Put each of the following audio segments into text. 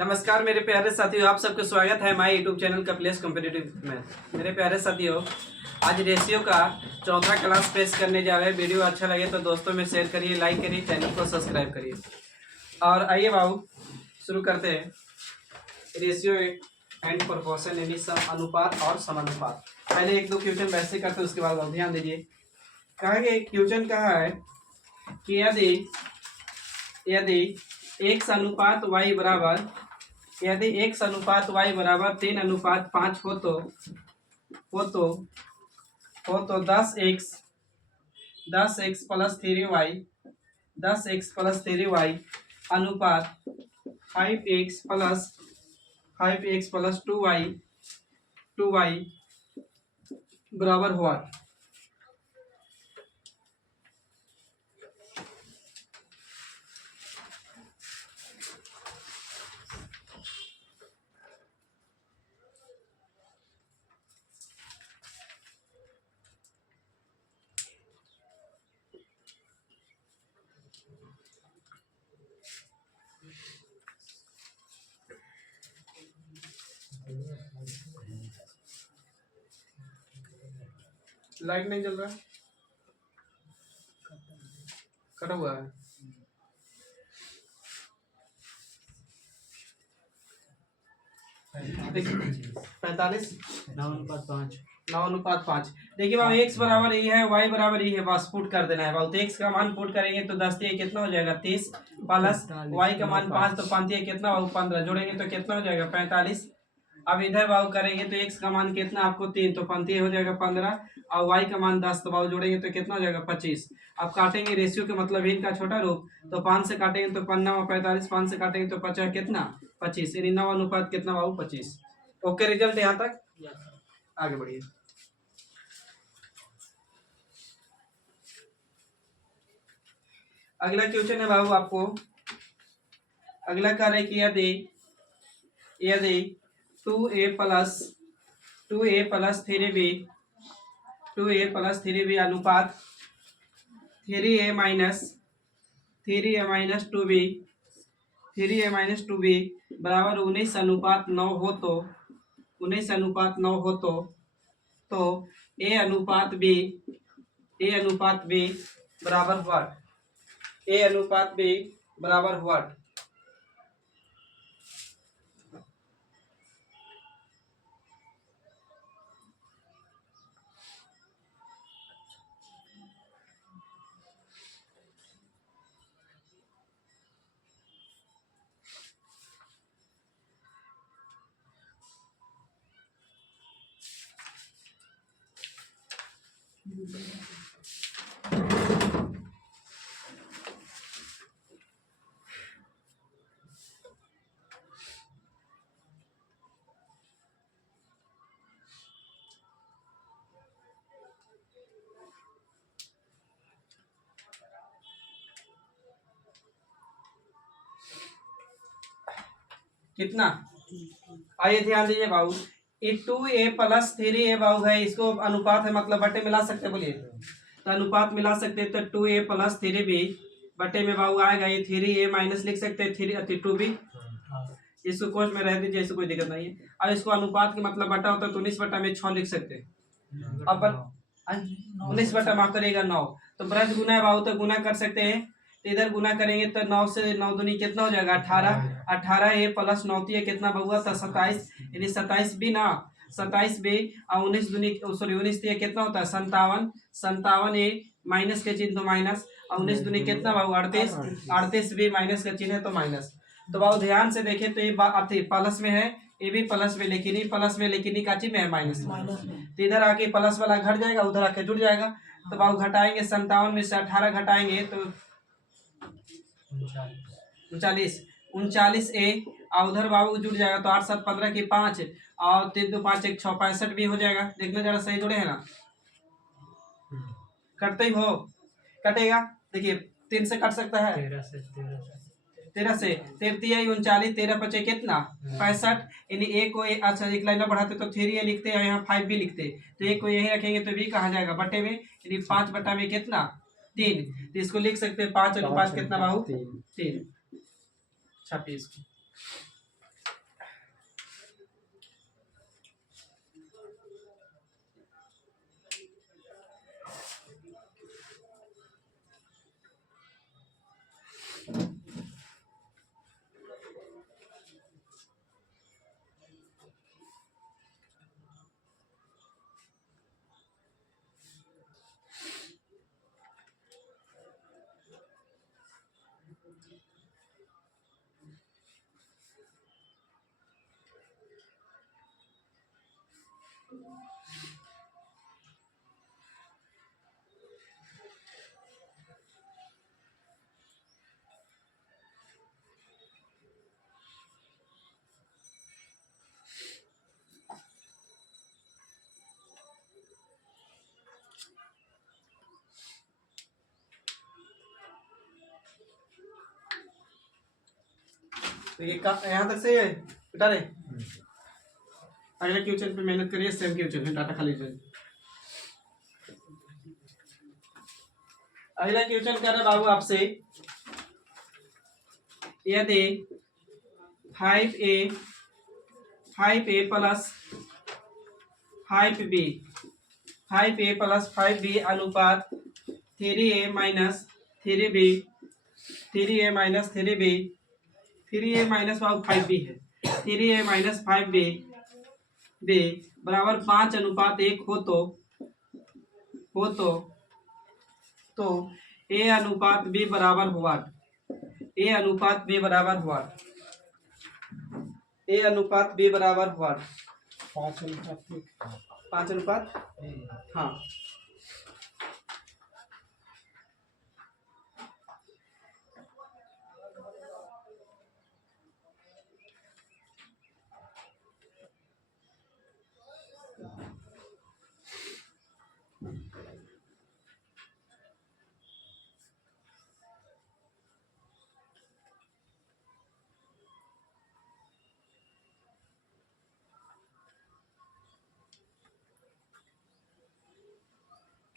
नमस्कार मेरे प्यारे साथियों, आप सबका स्वागत है हमारे यूट्यूब चैनल कपिलेश कॉम्पिटिटिव में। मेरे प्यारे साथियों, आज रेशियो का चौथा क्लास पेश करने जा रहे हैं। वीडियो अच्छा लगे तो दोस्तों में शेयर करिए, लाइक करिए, चैनल को सब्सक्राइब करिए। और आइए बाबू शुरू करते हैं। रेशियो एंड प्रोपोर्शन यानी अनुपात और समानुपात। पहले एक दो क्वेश्चन वैसे करते हैं, उसके बाद आप ध्यान दीजिए। कहा कि क्वेश्चन कहा है कि यदि x अनुपात y बराबर 3:5 हो तो 10x प्लस 3y अनुपात 5x प्लस 2y बराबर हुआ। लाइट नहीं जल रहा है, कटा हुआ है। देखिए 45 9:5। देखिए बाबू x बराबर ये है, y बराबर ये है, बस पुट कर देना है बाबू। तो x का मान पुट करेंगे तो 10 कितना हो जाएगा 30 प्लस y का मान 5 तो 5 कितना बाबू 15 जोड़ेंगे तो कितना हो जाएगा 45। अब इधर बाबू करेंगे तो x का मान कितना आपको 3 तो 5 हो जाएगा 15 और y का मान 10 तो बाबू जोड़ेंगे तो कितना हो जाएगा 25। अब काटेंगे रेशियो के मतलब इनका छोटा रूप, तो 5 से काटेंगे तो 5×9 = 45, 5 से काटेंगे तो 50 कितना 25, यानी 9 अनुपात कितना बाबू 25। ओके, रिजल्ट यहाँ तक। आगे बढ़िए। अगला क्वेश्चन है बाबू आपको, अगला कह रहे कि यदि 2a प्लस 3b अनुपात 3a माइनस 2b बराबर 19:9 हो तो a अनुपात b बराबर व्हाट। कितना? आइए ध्यान दीजिए बाबू, ये 2a प्लस 3a बाबू है, इसको अनुपात है मतलब बट्टे मिला सकते हैं। बोलिए तो अनुपात मिला सकते हैं, तो 2a प्लस 3b बट्टे में बाबू आएगा ये 3a माइनस लिख सकते हैं 2b। इसको कोष में रह दीजिए, इसको कोई दिक्कत नहीं है। अब इसको अनुपात के मतलब बटा होता है तो 19/6 लिख सकते हैं। अब 19 बटा माफ करिएगा 9, तो ब्रज गुना है बाबू तो गुना कर सकते हैं। तो इधर गुना करेंगे तो 9 से 9 दूनी कितना हो जाएगा 18 a प्लस 9 कितना बहुआ था 27, यानी 27b ना 27b और 19 दूनी सॉरी 19 कितना होता है 57 a माइनस के चिन्ह तो माइनस और 19 दूनी कितना बाबू 38b माइनस का चिन्ह है तो माइनस। तो बाबू ध्यान से देखें तो ये प्लस में है, ये भी प्लस में, लेकिन ही प्लस में लेकिन ही काची में है माइनस में। तो इधर आके प्लस वाला घट जाएगा, उधर आके जुड़ जाएगा। तो बाबू घटाएंगे 57 में से 18 घटाएंगे तो 39 a और उधर बाबू जुड़ जाएगा तो 8 7 15 की 5 और 3 2 5 1 6 65 भी हो जाएगा। देखना जरा सही जुड़े है ना, कटते ही हो कटेगा। देखिए 3 से कट सकता है 13 से 39 13 5 कितना 65, यानी ए को अच्छा एक लाइन बढ़ाते तो 3a लिखते हैं, यहाँ 5b लिखते, तो एक को यही रखेंगे तो b कहाँ जाएगा बट्टे में, यानी 5 बटा में कितना 3, तो इसको लिख सकते हैं 5 अनुपात कितना बाबू 3। छापिए इसको। तो ये यहाँ तक सही है बेटा रे। अगले क्वेश्चन पे मेहनत करिए, सेम क्वेश्चन है, डाटा खाली जाए। अगला क्वेश्चन कर रहा बाबू आपसे, यदि 5a plus 5b 5a plus 5b अनुपात 3a minus 3b 3a minus 3b 3a minus 5b है, 3a माइनस 5b बराबर 5:1 तो a अनुपात b बराबर हुआ, a अनुपात b बराबर हुआ, a अनुपात b बराबर हुआ 5 अनुपात हाँ।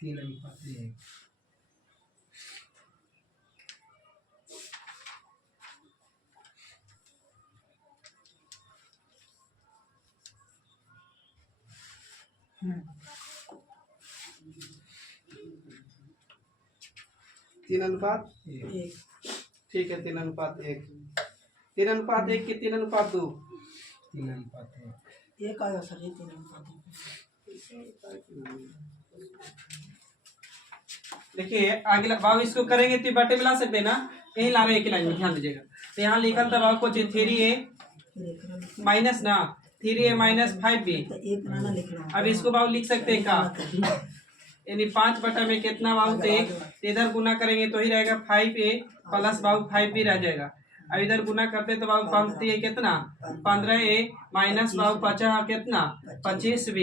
तीन अनुपात एक। तीन अनुपात एक, ठीक है 3:1, 3:1 कि 3:2? 3:1 एक आया सर, ये 3:1। देखिए आगे बाबू इसको करेंगे तो बटे मिला सकते हैं ना, यही ला रहे एक ही लाइन में, ध्यान दीजिएगा। तो यहाँ लिखल था बाबू को 3a माइनस ना 3a माइनस 5b, तो एक बनाना लिखना। अब इसको बाबू लिख सकते हैं का, यानी 5 बटा में कितना बाबू तो 1, इधर गुना करेंगे तो ही रहेगा 5a प्लस बाबू 5b रह जाएगा। अब इधर गुना करते तो बाबू 5 कितना 15a माइनस बाबू 50 कितना 25b,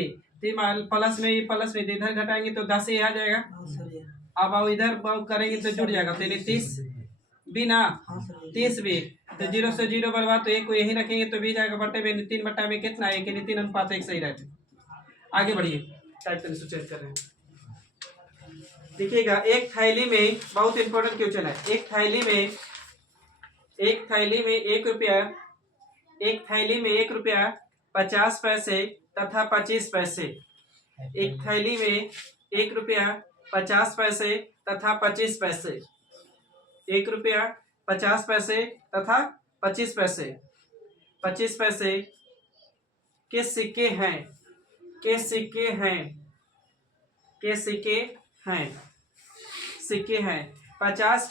प्लस में ये प्लस में इधर घटाएंगे तो 10a आ जाएगा। हाँ सर ये। अब बाबू इधर बाबू करेंगे तो जुड़ जाएगा, तो 30 भी ना हाँ सर ये। 30 भी, तो 0 से 0 बर्बाद, तो एक को यही रखेंगे तो भी जाएगा बटे में, 3 बटा में कितना 1 यानी 3:1 सही रहेगा। आगे बढ़िए, टाइप करने से चेक कर रहे हैं। देखिएगा एक थैली में, बहुत इंपॉर्टेंट क्वेश्चन है, एक थैली में 1 रुपया, एक थैली में 1 रुपया 50 पैसे तथा 25 पैसे, एक थैली में 1 रुपया 50 पैसे तथा 25 पैसे, 1 रुपया 50 पैसे तथा 25 पैसे, 25 पैसे के सिक्के हैं, के सिक्के हैं, के सिक्के हैं, सिक्के हैं 50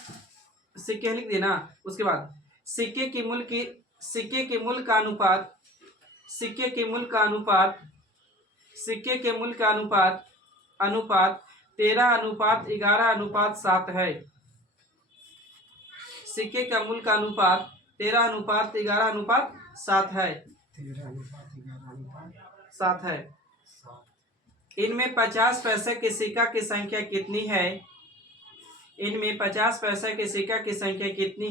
सिक्के लिख दिए ना। उसके बाद सिक्के की मूल का अनुपात, सिक्के के मूल का अनुपात 13:11:7 है। सिक्के का मूल का अनुपात 13:11:7 है, 7 है। इनमें 50 पैसे के सिक्का की संख्या कितनी है, इनमें 50 पैसे के सिक्का की संख्या कितनी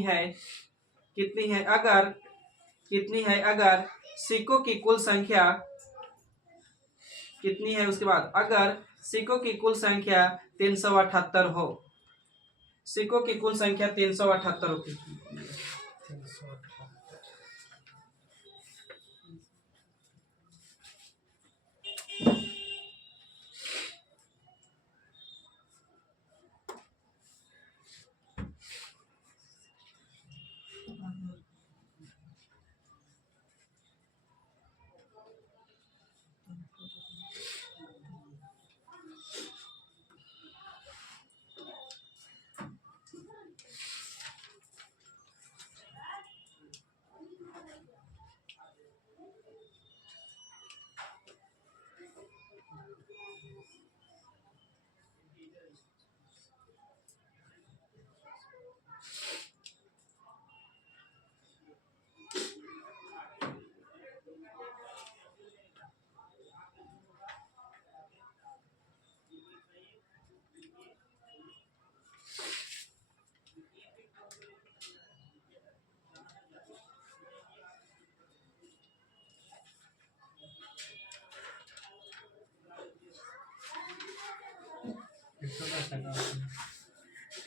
है, अगर सिक्कों की कुल संख्या कितनी है, उसके बाद अगर सिक्कों की कुल संख्या 378 हो, सिक्कों की कुल संख्या 378 होगी।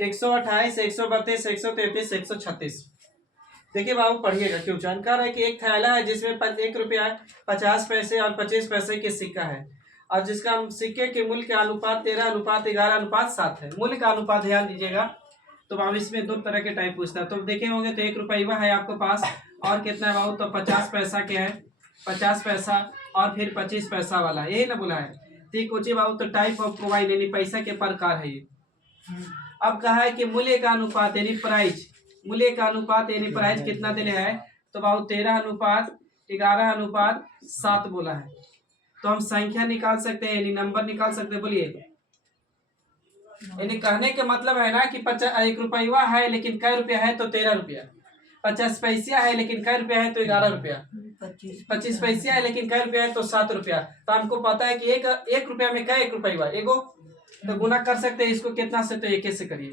128, 132, 133, 136। देखिए बाबू पढ़िएगा क्यों जानकार है कि एक थैला है जिसमें 1 रुपया 50 पैसे और 25 पैसे के सिक्का है और जिसका सिक्के के मूल्य का अनुपात 13:11:7 है। मूल्य का अनुपात ध्यान दीजिएगा। तो बाबू इसमें दो तरह के टाइप पूछता है, तो देखे होंगे तो 1 रुपया है आपके पास और कितना है बाबू, तो 50 पैसा के है, 50 पैसा और फिर 25 पैसा वाला, यही ना बोला है। ठीक हो जी बाबू, तो टाइप ऑफ कॉइन यानी पैसा के प्रकार है ये। अब कहा है कि मूल्य का अनुपात यानी प्राइज, मूल्य का अनुपात यानी प्राइज कितना देने है, तो बाबू 13:11:7 बोला है। तो हम संख्या निकाल सकते हैं यानी नंबर निकाल सकते हैं, बोलिए। यानी कहने के मतलब है ना कि 1 रुपया है लेकिन कै रुपया है, तो 13 रुपया। 50 पैसा है लेकिन कै रुपया है, तो 11 रुपया। 25 पैसा है लेकिन कै रुपया है, तो 7 रुपया। तो हमको पता है कि एक रुपया में कै 1 रुपया एगो, तो गुना कर सकते हैं इसको कितना से, तो 1 से करिए।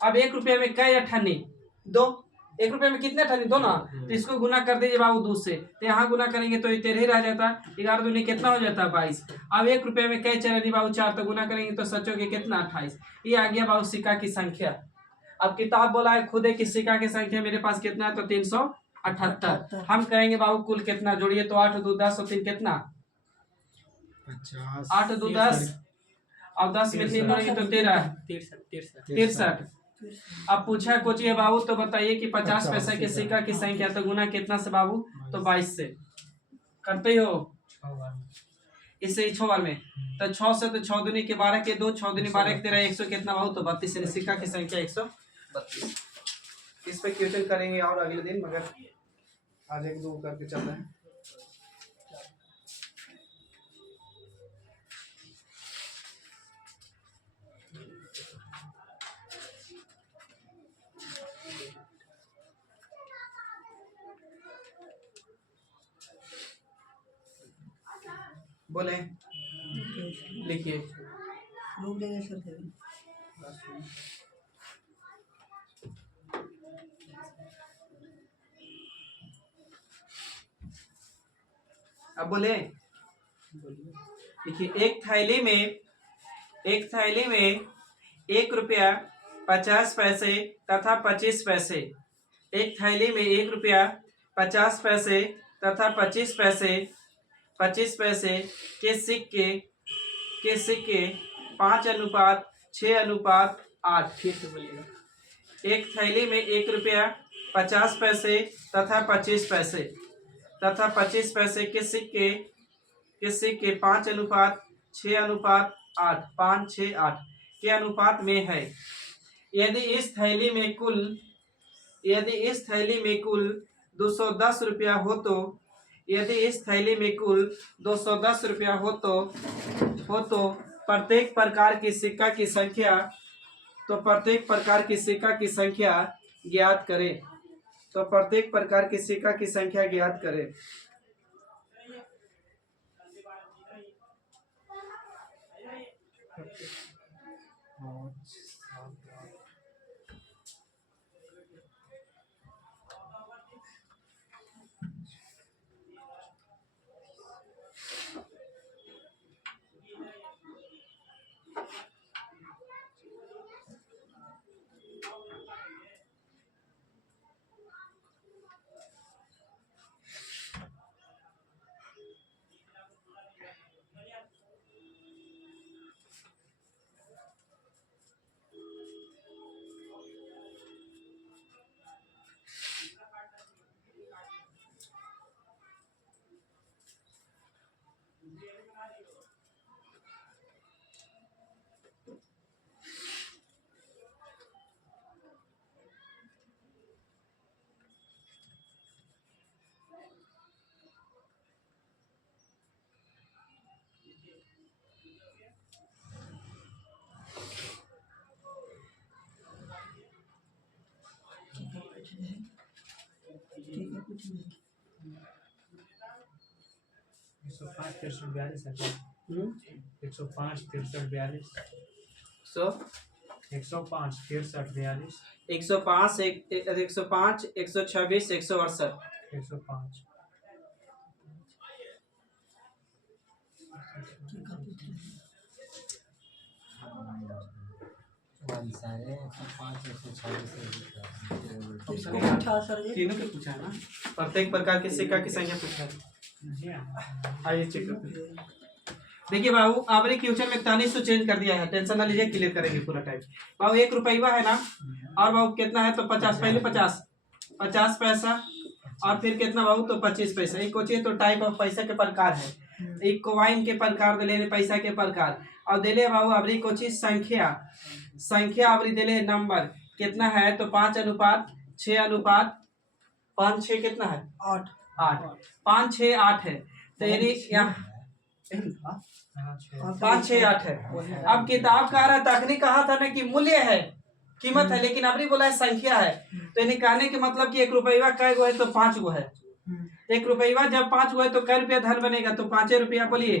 अब 1 रुपया में कै अठन्नी, 2। 1 रुपया में कितने अठन्नी, 2 ना, तो इसको गुना कर दीजिए बाबू 2 से, तो यहाँ गुना करेंगे तो ये 13 ही रह जाता। 11 दूनी कितना हो जाता है, 22। अब 1 रुपया में कै चरनी बाबू 4, तो गुना करेंगे तो सचो के कितना, 28। ये आ गया बाबू सिक्का की संख्या। अब किताब बोला है खुद कि सिक्का की संख्या मेरे पास कितना है, तो 378। हम कहेंगे बाबू कुल कितना, जोड़िए तो 8 2 10 और 3 कितना, 50 8 2 10 और 10 में 3 जोड़ेंगे तो 13 63। अब पूछा कुछ ये बाबू, तो बताइए कि 50 पैसा के सिक्का की संख्या, तो गुना कितना से बाबू, तो 22 से करते ही हो, इससे ही 6 बार में, तो 6 से, तो 6 दूनी के 12 के 2, 6 दूनी 12 के 13, 100 कितना बाबू, तो 32 यानी सिक्का की संख्या 132। इस पे क्वेश्चन करेंगे और अगले दिन, मगर आज 1 2 करके चल रहे हैं। बोले लिखिए। लोग देंगे सर देंगे। अब बोले देखिए, एक थैली में 1 रुपया 50 पैसे तथा 25 पैसे, एक थैली में 1 रुपया 50 पैसे तथा 25 पैसे के सिक्के 5:6:8, फिर से बोलिएगा। एक थैली में 1 रुपया 50 पैसे तथा 25 पैसे तथा 25 पैसे के सिक्के 5:6:8, 5:6:8 के अनुपात में है। यदि इस थैली में कुल 210 रुपया हो तो, यदि इस थैली में कुल 210 रुपया हो तो प्रत्येक प्रकार की सिक्का की संख्या, तो प्रत्येक प्रकार की सिक्का की संख्या ज्ञात करें। तो प्रत्येक प्रकार की सिक्का की संख्या ज्ञात करें। ठीक है, कुछ नहीं। 105 63 42 105 63 42 सो 105 63 42 105 105 126 168 105 ठीक है, कुछ नहीं। किसको पूछा सर जी? तीनों के पूछा है ना, प्रत्येक प्रकार के सिक्का की संख्या पूछा है। जी हाँ। आइए चेक करते हैं। देखिए बाबू, आपने क्वेश्चन में 41 चेंज कर दिया है, टेंशन ना लीजिए, क्लियर करेंगे पूरा टाइम। बाबू 1 रुपया है ना, और बाबू कितना है तो 50, पहले 50 पैसा, और फिर कितना बाबू तो 25 पैसा। एक कोची तो टाइप ऑफ पैसा के प्रकार है, एक कॉइन के प्रकार दिले पैसा के प्रकार, और दिले बाबू अबरी कोची संख्या अबरी दिले नंबर कितना है तो 5:6:5 कितना है 8 8, 5, 6, 8 है, तो यानी यहाँ हाँ, 5, 6, 8 है। अब किताब कह रहा तखनी कहा था ना कि मूल्य है, कीमत है, लेकिन अबरी बोला है संख्या है, तो यानी कहने के मतलब कि 1 रुपया कै गो है तो 5 गो है। 1 रुपया जब 5 गो है तो कै रुपया धन बनेगा तो 5 रुपया, बोलिए।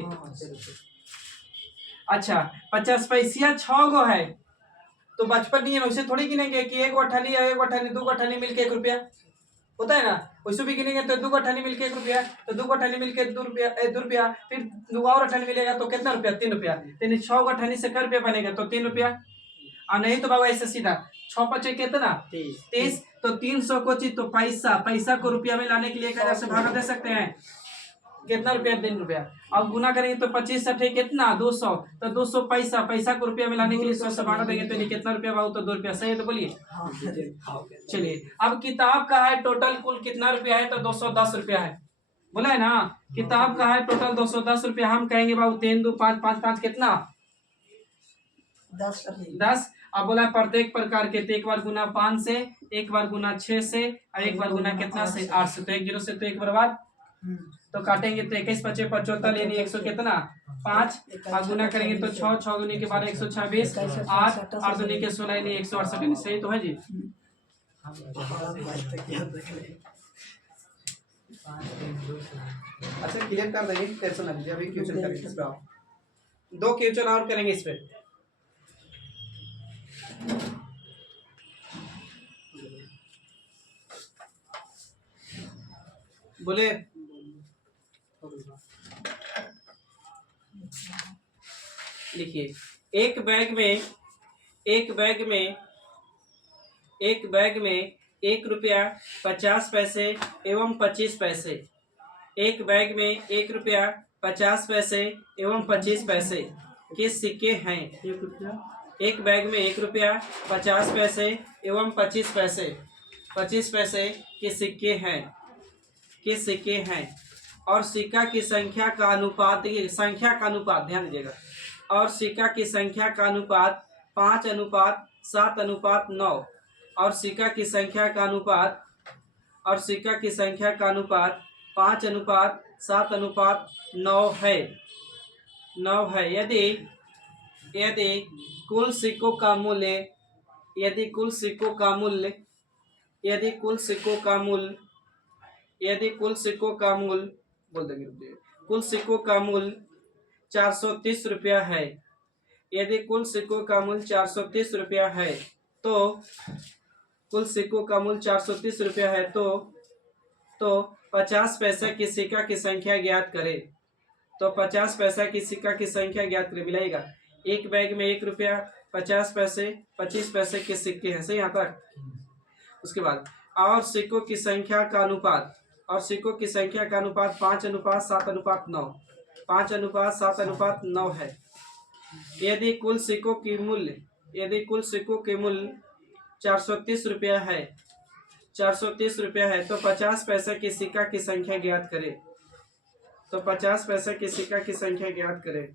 अच्छा 50 पैसिया 6 गो है, तो बचपन नियम उसे थोड़ी गिनेंगे कि 1 गो 2 गो मिलके 1 रुपया होता है ना, वैसे भी गिनेंगे तो 2 गो मिलके 1 रुपया, तो 2 गो मिलके 2 रुपया, फिर 2 और अठनी मिलेगा तो कितना रुपया 3 रुपया, यानी 6 गो से कै रुपया बनेगा तो 3 रुपया। और नहीं तो बाबा ऐसे सीधा 6×5 कितना 30, तो 300 को चीज तो पैसा को रुपया में लाने के लिए 1000 से भागा दे सकते हैं, कितना रुपया 3 रुपया। अब गुना करेंगे तो 25 सठे कितना 200, तो 200 पैसा को रुपया में लाने के लिए 100 से भागा देंगे तो नहीं कितना रुपया बाबू तो 2 रुपया, सही है तो बोलिए। चलिए अब किताब का है टोटल कुल कितना रुपया है तो 210 रुपया है, बोला है ना, किताब का है टोटल 210 रुपया। हम कहेंगे बाबू 3 2 5 5 5 कितना 10। अब बोला प्रत्येक प्रकार के, तो एक बार गुना 5 से, एक बार गुना 6 से, और एक बार गुना कितना से 8 से, तो 1 0 से तो 1 बर्बाद, तो काटेंगे तो 21 25 75 यानी 100 कितना 5, और गुना करेंगे तो 6 6 दूनी के 12 126, 8 8 दूनी के 16 यानी 168, सही तो है जी। अच्छा क्लियर कर देंगे, टेंशन ना लीजिए, अभी क्वेश्चन करेंगे इस पे, 2 क्वेश्चन और करेंगे इस पे। बोले लिखिए, एक बैग में 1 रुपया 50 पैसे एवं 25 पैसे, एक बैग में 1 रुपया 50 पैसे एवं 25 पैसे के सिक्के हैं। एक बैग में 1 रुपया 50 पैसे एवं 25 पैसे के सिक्के हैं, और सिक्का की संख्या का अनुपात, संख्या का अनुपात ध्यान दीजिएगा, और सिक्का की संख्या का अनुपात 5:7:9, और सिक्का की संख्या का अनुपात 5:7:9 है। यदि कुल सिक्कों का मूल्य बोल देंगे, कुल सिक्कों का मूल्य 430 रुपया है, यदि कुल सिक्कों का मूल्य 430 रुपया है तो कुल सिक्कों का मूल्य 430 रुपया है तो 50 पैसे की सिक्का की संख्या ज्ञात करें। तो 50 पैसा की सिक्का की संख्या ज्ञात करें, मिलाएगा। एक बैग में 1 रुपया 50 पैसे 25 पैसे के सिक्के हैं, सही यहाँ तक। उसके बाद और सिक्कों की संख्या का अनुपात 5:7:9 5:7:9 है। यदि कुल सिक्कों के मूल्य 430 रुपया है तो 50 पैसे की सिक्का की संख्या ज्ञात करें। तो 50 पैसे की सिक्का की संख्या ज्ञात करें।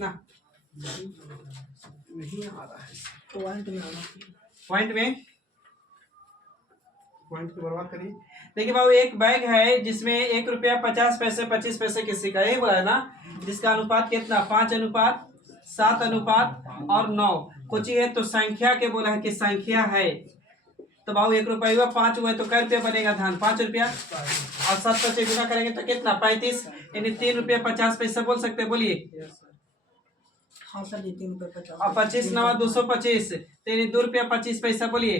कितना नहीं आ रहा है पॉइंट में आना चाहिए। पॉइंट में, पॉइंट को बर्बाद करिए। देखिए बाबू एक बैग है जिसमें 1 रुपया 50 पैसे 25 पैसे की सिक्का, यही बोला है ना, जिसका अनुपात कितना 5:7:9 कुछ है, तो संख्या के बोला है कि संख्या है। तो बाबू 1 रुपया 5 हुआ तो कै रुपया बनेगा धान 5 रुपया, और 7 से गुना करेंगे तो कितना 35, यानी 3 रुपया 50 पैसा बोल सकते हैं, बोलिए। हाँ सर जी 3 रुपये 50। और 25 9 225, तो यानी 2 रुपया 25 पैसा, बोलिए।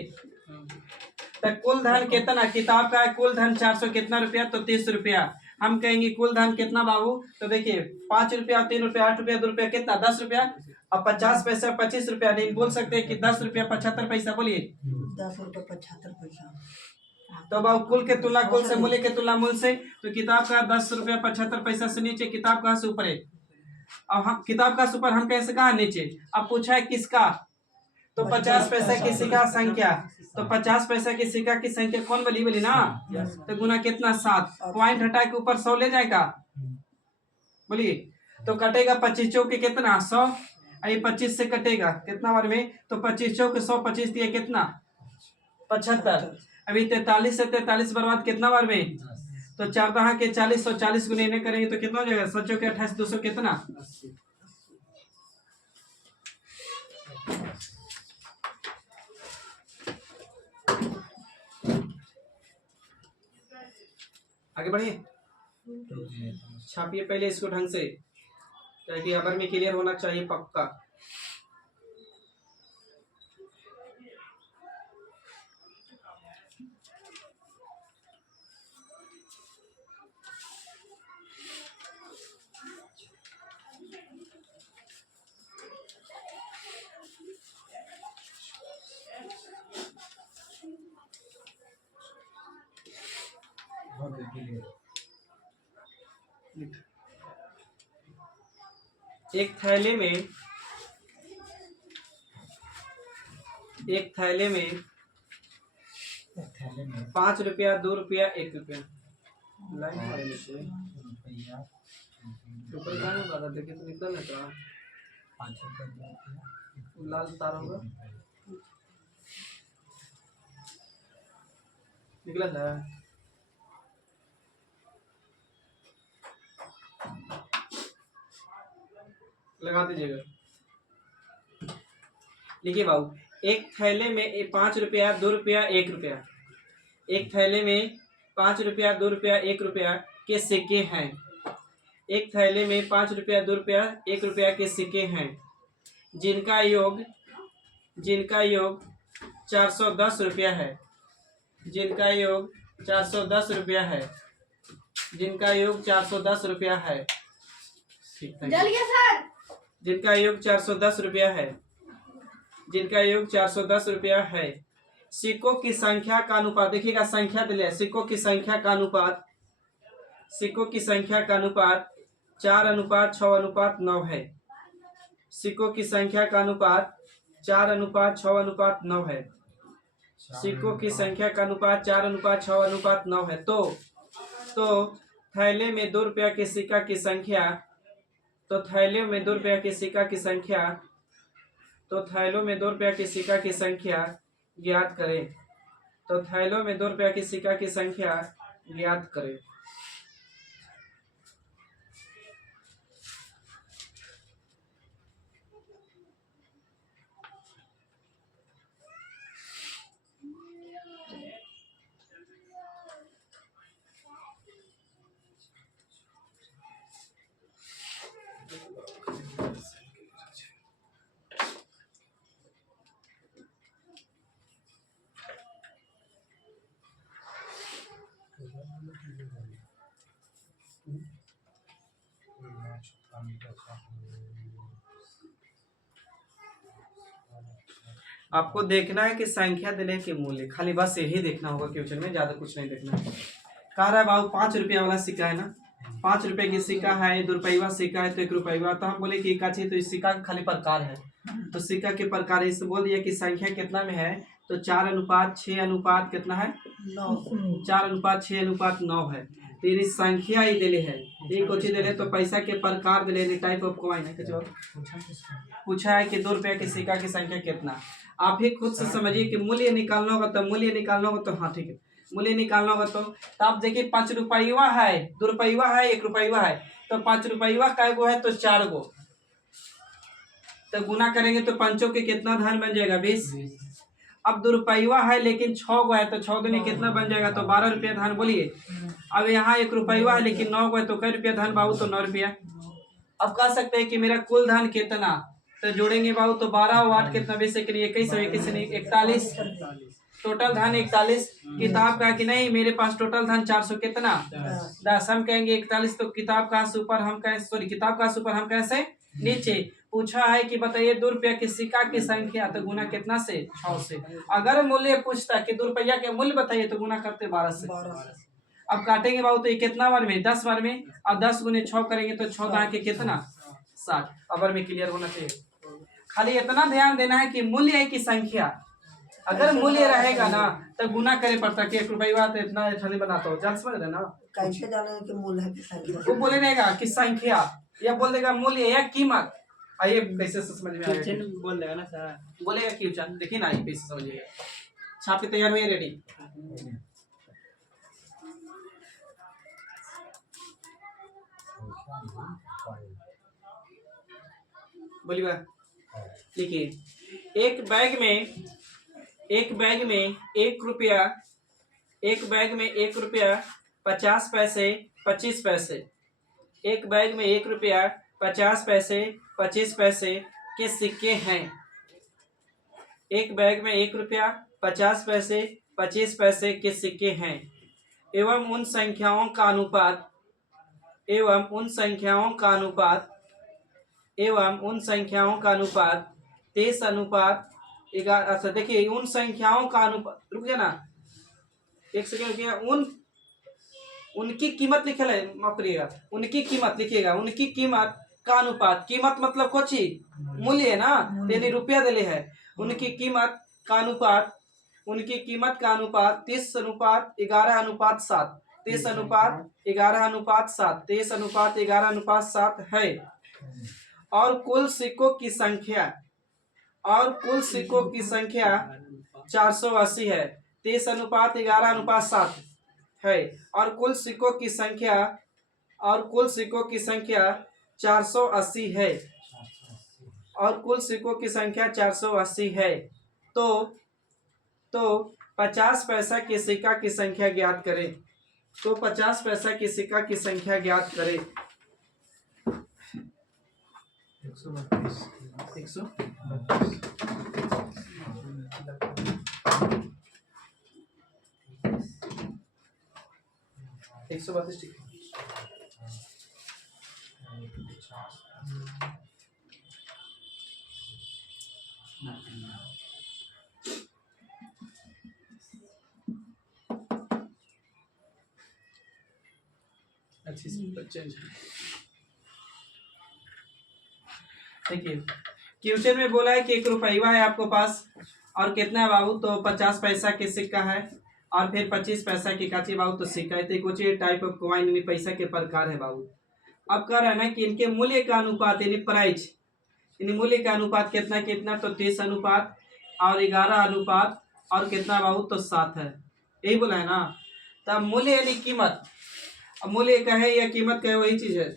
तो कुल धन कितना, किताब का है कुल धन 400 कितना रुपया, तो 30 रुपया। हम कहेंगे कुल धन कितना बाबू, तो देखिए 5 रुपया 3 रुपया 8 रुपया 2 रुपया कितना 10 रुपया, और 50 पैसा 25 रुपया, नहीं बोल सकते हैं कि 10 रुपया 75 पैसा, बोलिए। 10 रुपये 75 पैसा। तो बाबू कुल के तुलना कुल से, मूल्य के तुलना मूल्य से, तो किताब का 10 रुपया 75 पैसा से नीचे, किताब का से ऊपर है। अब हम किताब का ऊपर हम कैसे कहा नीचे, अब पूछा है किसका, तो 50 पैसा की सिक्का संख्या, तो 50 पैसा की सिक्का की संख्या कौन बोली ना, तो गुना कितना 7, पॉइंट हटा के ऊपर 100 ले जाएगा, बोलिए। तो कटेगा 25 चौके कितना 100, ये 25 से कटेगा कितना बार में, तो 25 चौके 100, 25 दिए कितना 75, अभी 43 से 43 बर्बाद कितना बार में, तो 4 दहा के 40, 140 गुने इन्हें करेंगे तो कितना हो जाएगा 7 चौके 28, 200 कितना, आगे बढ़िए। छापिए पहले इसको ढंग से, ताकि अबर में क्लियर होना चाहिए पक्का। एक थैले में 5 रुपया 2 रुपया 1 रुपया, लाइन ऊपर क्या होगा दादा, देखिए तो निकल ना था, लाल तार होगा निकला था, लगा दीजिएगा। देखिए बाबू एक थैले में 5 रुपया 2 रुपया 1 रुपया, एक थैले में 5 रुपया 2 रुपया 1 रुपया के सिक्के हैं, एक थैले में 5 रुपया 2 रुपया 1 रुपया के सिक्के हैं, जिनका योग 410 रुपया है, जिनका योग 410 रुपया है, जिनका योग 410 रुपया है, जिनका योग 410 रुपया है, जिनका योग 410 रुपया है। सिक्कों की संख्या का अनुपात, देखिएगा संख्या दिले, सिक्कों की संख्या का अनुपात, सिक्कों की संख्या का अनुपात 4:6:9 है, सिक्कों की संख्या का अनुपात 4:6:9 है, सिक्कों की संख्या का अनुपात 4:6:9 है। तो थैले में 2 रुपया के सिक्का की संख्या, तो थैले में 2 रुपया के सिक्का की संख्या, तो थैलों में 2 रुपया के सिक्का की संख्या ज्ञात करें, तो थैलों में 2 रुपया की सिक्का की संख्या ज्ञात करें। आपको देखना है कि संख्या दिले के मूल्य, खाली बस यही देखना होगा क्वेश्चन में, ज्यादा कुछ नहीं देखना है। कह रहा है बाबू 5 रुपया वाला सिक्का है ना, 5 रुपये की सिक्का है, 2 रुपया सिक्का है, तो 1 रुपया, तो हम बोले कि एक अच्छी, तो इस सिक्का का खाली प्रकार है, तो सिक्का के प्रकार इससे बोल दिया कि संख्या कितना में है, तो 4:6 अनुपात कितना है 9, 4:6:9 है। तेरी संख्या ही दिले है, ये कुछ दिले तो पैसा के प्रकार दिले, टाइप ऑफ कॉइन है। कुछ और पूछा किसने? पूछा है कि 2 रुपया के सिक्का की संख्या कितना। आप ही खुद से समझिए कि मूल्य निकालना होगा तो मूल्य निकालना होगा तो हाँ ठीक है, मूल्य निकालना होगा तो आप देखिए 5 रुपया है, 2 रुपया है, 1 रुपया है, तो 5 रुपया कै गो है तो 4 गो, तो गुना करेंगे तो पंचों के कितना धन बन जाएगा 20। अब 2 रुपया है लेकिन 6 गो है तो 6 दूनी कितना बन जाएगा तो 12 रुपया धन बोलिए। अब यहाँ 1 रुपया है लेकिन 9 गो है तो कै रुपया धन बाबू तो 9 रुपया। अब कह सकते हैं कि मेरा कुल धन कितना, तो जोड़ेंगे बाबू तो 12 और 8 कितना 20 के लिए 21 और 21 नहीं 41, टोटल धन 41। किताब का कि नहीं मेरे पास टोटल धन 400 कितना 10, हम कहेंगे 41, तो किताब का ऊपर हम कहें सॉरी किताब का ऊपर हम कैसे नीचे। पूछा है कि बताइए 2 रुपया के सिक्का की संख्या, तो गुना कितना से 6 से। अगर मूल्य पूछता कि 2 रुपया के मूल्य बताइए तो गुना करते 12 से। अब काटेंगे बाबू तो ये कितना बार में 10 बार में, अब 10 गुने 6 करेंगे तो 6 दाएं के कितना 60। अबर में क्लियर होना चाहिए। खाली इतना ध्यान देना है कि मूल्य है कि संख्या, अगर मूल्य रहेगा ना तो गुना करे पड़ता कि 1 रुपया तो इतना छली बनाता हो, जान समझ रहे ना। कैसे जाने कि मूल्य है कि संख्या? वो बोले रहेगा कि संख्या या बोल देगा मूल्य या कीमत। आइए कैसे समझ में आएगा, किचन बोल देगा ना सर। बोलेगा क्यों, देखिए ना आइए कैसे समझिएगा। छापे तैयार हुई रेडी। बोलिए लिखिए, एक बैग में 1 रुपया, एक बैग में 1 रुपया 50 पैसे 25 पैसे, एक बैग में 1 रुपया 50 पैसे 25 पैसे के सिक्के हैं। एक बैग में 1 रुपया 50 पैसे 25 पैसे के सिक्के हैं एवं उन संख्याओं का अनुपात 23:11। अच्छा देखिए उन संख्याओं का अनुपात, रुक जाना एक सेकेंड रुकिए, उनकी कीमत लिखल है, माफ करिएगा, उनकी कीमत लिखिएगा, उनकी कीमत का अनुपात, कीमत मतलब कोची मूल्य है ना, यानी रुपया दिले है। उनकी कीमत का अनुपात 30:11:7, 30:11:7 है। और कुल सिक्कों की संख्या 480 है। 30:11:7 है और कुल सिक्कों की संख्या 480 है, और कुल सिक्कों की संख्या 480 है। तो 50 पैसा के सिक्का की संख्या ज्ञात करें। तो 50 पैसा के सिक्का की संख्या ज्ञात करें। 132 ठीक है। देखिए क्वेश्चन में बोला है कि 1 रुपया है आपको पास और कितना है बाबू, तो 50 पैसा के सिक्का है और फिर 25 पैसा की काची बाबू तो सिक्का है। तो कुछ टाइप ऑफ कॉइन यानी पैसा के प्रकार है बाबू। अब कह रहा है ना कि इनके मूल्य का अनुपात यानी प्राइस, यानी मूल्य का अनुपात कितना कितना, तो 30 अनुपात और 11 अनुपात और कितना बाबू तो 7 है, यही बोला है ना। तब मूल्य यानी कीमत, अब मूल्य का है या कीमत का है वही चीज है।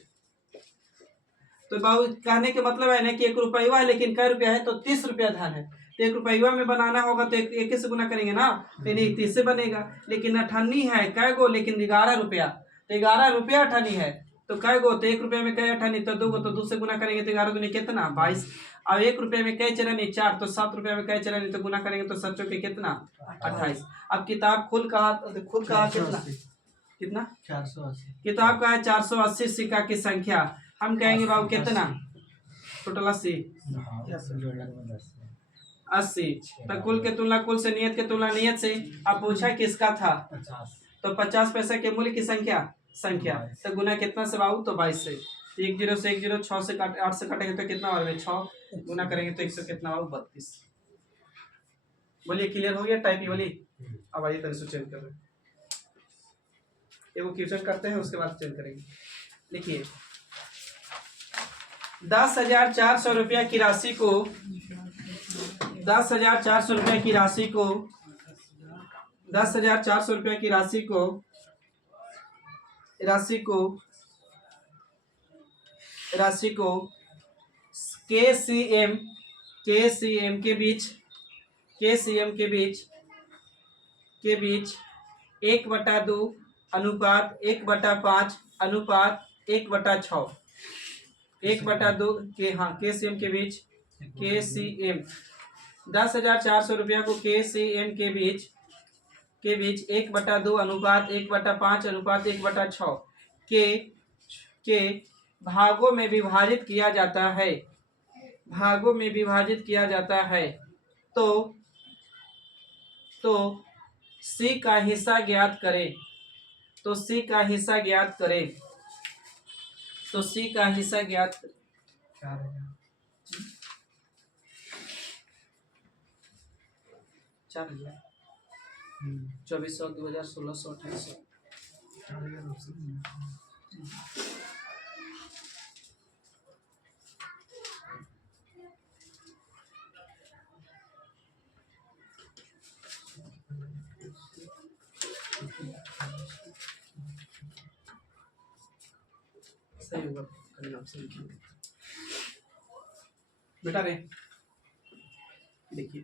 तो बाबू कहने के मतलब है ना कि 1 रुपया है लेकिन कै रुपया है तो 30 रुपया धन है। तो 1 रुपया में बनाना होगा तो एक से गुना करेंगे ना, तो नहीं 30 से बनेगा। लेकिन अठन्नी है कै गो, लेकिन 11 रुपया, तो 11 रुपया अठन्नी है तो कै गो, तो 1 रुपया में कै अठन्नी, तो 2 गो, तो 2 से गुना करेंगे तो 11 दूनी कितना 22। अब 1 रुपया में कै चरनी 4, तो 7 रुपया में कै चरनी, तो गुना करेंगे तो 7 के कितना 28। अब किताब खुल कहा कितना 480। किताब का है 480 सिक्का की संख्या। हम कहेंगे बाबू कितना टोटल 80। तो कुल के तुलना कुल से, नियत के तुलना नियत से। अब पूछा किसका था, तो 50 पैसा के मूल्य की संख्या तो गुना कितना से बाबू, तो 22 से। 1 0 से 1 0, 6 से 8 से काटेंगे तो कितना और 6 गुना करेंगे तो 100 कितना बाबू 32। बोलिए क्लियर हो गया टाइप ही वाली। अब आइए तरह से चेंज कर रहे हैं। एगो क्वेश्चन करते हैं उसके बाद चेंज करेंगे। लिखिए 10,400 की राशि को 10,400 रुपया की राशि को 10,400 रुपया की राशि को राशि को राशि को KCM के बीच के बीच 1/2 अनुपात 1/5 अनुपात 1/6 1/2 के हाँ KCM के बीच KCM 10,400 रुपया को KCM के बीच 1/2 अनुपात 1/5 अनुपात 1/6 के भागों में विभाजित किया जाता है तो C का हिस्सा ज्ञात करें तो C का हिस्सा ज्ञात करें। क्या रहेगा 4,000 2400 2000 1600 2800 सही होगा बेटा रे। देखिए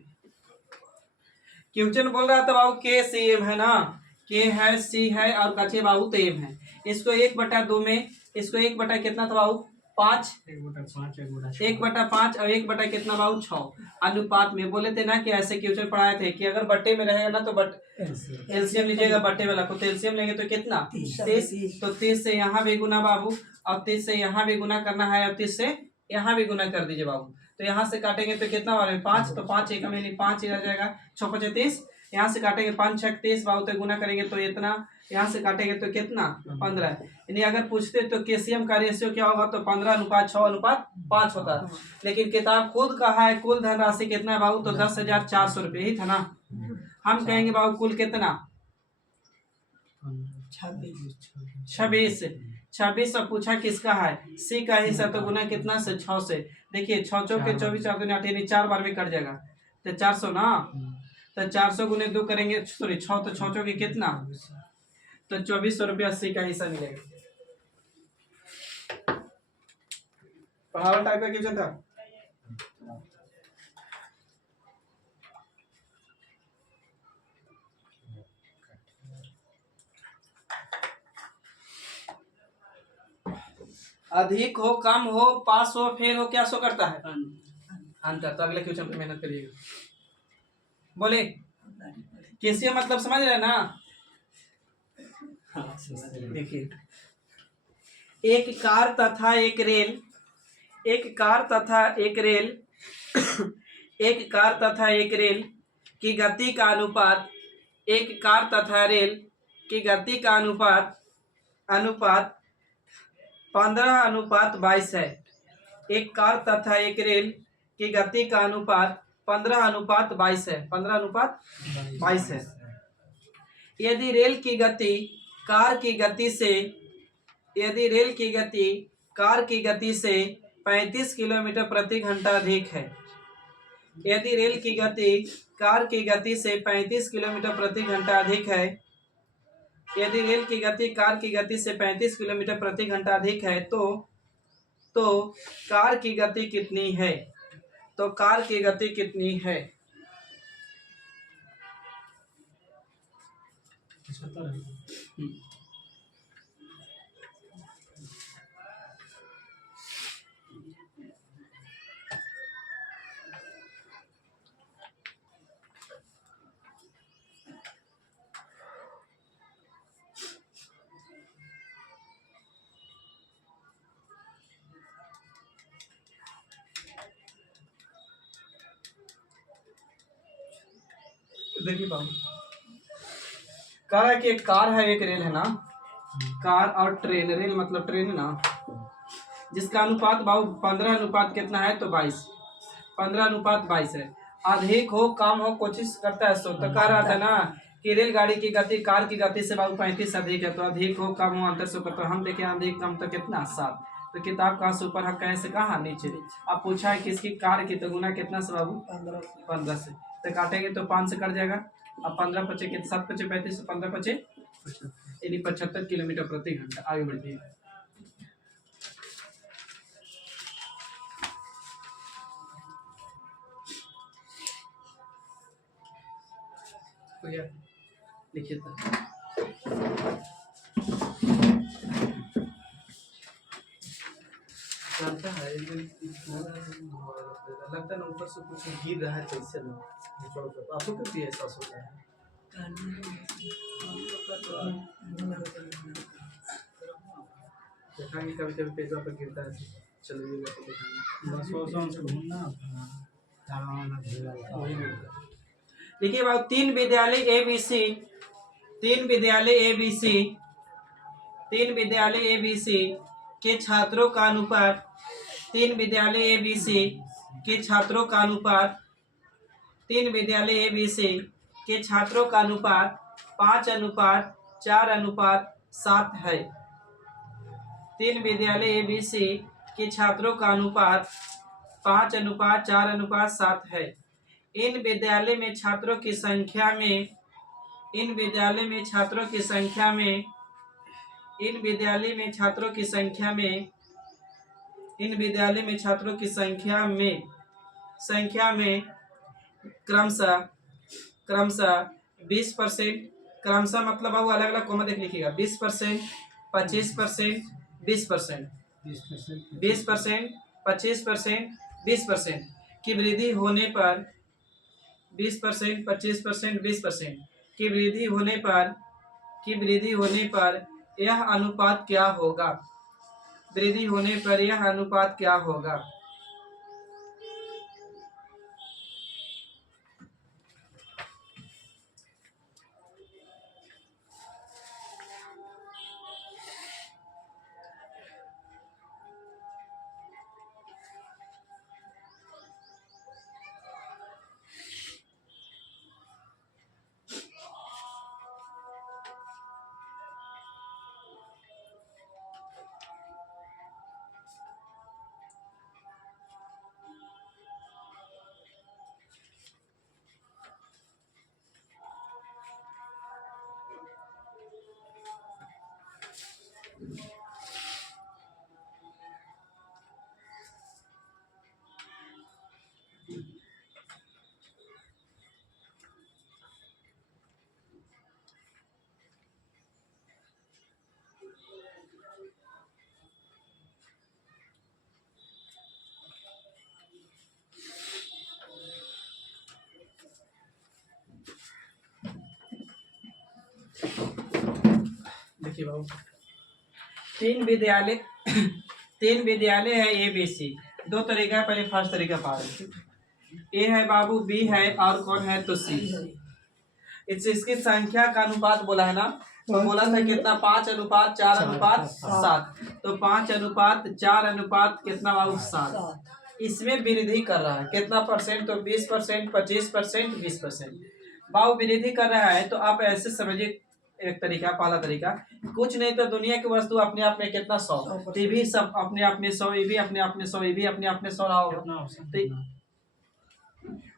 क्वेश्चन बोल रहा था बाबू KCM है ना, K है C है और कचे बाबू तेम है। इसको 1/2 में इसको 1 कितना था बाबू 5 1/5 और 1 कितना बाबू 6 अनुपात में बोले थे ना कि ऐसे क्वेश्चन पढ़ाए थे कि अगर बट्टे में रहेगा ना तो एलसीएम लीजिएगा बट्टे वाला को, तो एलसीएम लेंगे तो कितना 30 तो 30 से यहाँ भी गुना बाबू और 30 से यहाँ भी गुना करना है और 30 से यहाँ भी गुना कर दीजिए बाबू। तो यहाँ से काटेंगे तो कितना वाले 5 तो 5 एक में 5 इधर जाएगा 6 5 30 यहाँ से काटेंगे 5 6 30 बाबू तो गुना करेंगे तो इतना यहाँ से काटेंगे तो कितना 15। यानी अगर पूछते तो KCM का रेशियो क्या होगा तो 15:6:5 होता है। लेकिन किताब खुद कहा है कुल धनराशि कितना है बाबू तो 10,400 रुपये ही था ना। हम कहेंगे बाबू कुल कितना 26 और पूछा किसका है C का हिस्सा तो गुना कितना से 6 से। देखिए 6 चौक के 24 4 दूनी 8 यानी 4 बार में कट जाएगा तो 400 ना, तो 400 गुने 2 करेंगे सॉरी 6 तो 6 चौके कितना तो 2400 रुपया C का हिस्सा मिलेगा। पढ़ावा टाइप का क्वेश्चन था। अधिक हो कम हो पास हो फेल हो क्या शो करता है अंतर। तो अगले क्वेश्चन पे मेहनत करिएगा। बोले KCM मतलब समझ रहे हैं ना। देखिए एक कार तथा एक रेल की गति का अनुपात एक कार तथा रेल की गति का अनुपात 15:22 है। एक कार तथा एक रेल की गति का अनुपात 15:22 है 15:22 है। यदि रेल की गति कार की गति से 35 किलोमीटर प्रति घंटा अधिक है। यदि रेल की गति कार की गति से 35 किलोमीटर प्रति घंटा अधिक है यदि रेल की गति कार की गति से 35 किलोमीटर प्रति घंटा अधिक है तो कार की गति कितनी है देखिए बाबू कह रहा है कि एक कार है एक रेल है ना। कार और ट्रेन, रेल मतलब ट्रेन ना, जिसका अनुपात बाबू 15 अनुपात कितना है तो 22 15:22 है। अधिक हो कम हो कोशिश करता है सो तो कह रहा था ना कि रेलगाड़ी की गति कार की गति से बाबू 35 अधिक है, तो अधिक हो कम हो अंतर से ऊपर, तो हम देखें अधिक कम तो कितना 7। तो किताब कहाँ से ऊपर है, कैसे कहाँ नीचे। अब पूछा है किसकी कार की, तो गुना कितना से बाबू 15 से, तो काटेंगे तो 5 से कट जाएगा। अब 15 पचे कितने, 7 पचे 35, 15 पचे यानी 75 किलोमीटर प्रति घंटा। आगे बढ़िए। लिखिए तो जानता है लगता है ऊपर से कुछ गिर रहा है, कैसे आपको क्यों एहसास होता है? देखेंगे कभी कभी पेज पर गिरता है, चलिए तो देखेंगे। देखिए बाबू, तीन विद्यालय ABC के छात्रों का अनुपात, 3 विद्यालय ABC के छात्रों का अनुपात 5:4:7 है। 3 विद्यालय ABC के छात्रों का अनुपात 5:4:7 है। इन विद्यालय में छात्रों की संख्या में क्रमशः 20%, क्रमशः मतलब वो अलग अलग कोमा देख लिखिएगा, 20%, 25%, 20%, 25%, 20% की वृद्धि होने पर 20%, 25%, 20% की वृद्धि होने पर यह अनुपात क्या होगा? देखिए बाबू, तीन विद्यालय है ABC। दो तरीका है, पहले फर्स्ट तरीका पा रहे, ए है बाबू, बी है और कौन है तो सी। इसकी संख्या का अनुपात बोला है ना, तो बोला था कितना, 5:4:7। तो 5:4 कितना बाबू 7। इसमें वृद्धि कर रहा है कितना परसेंट, तो 20%, 25%, 20% बाबू वृद्धि कर रहा है। तो आप ऐसे समझिए, एक तरीका, पहला तरीका, कुछ नहीं तो दुनिया की वस्तु अपने आप में कितना 100, टीवी सब अपने आप में 100, ये भी अपने आप में 100, ये भी अपने आप में 100 रहा होगा।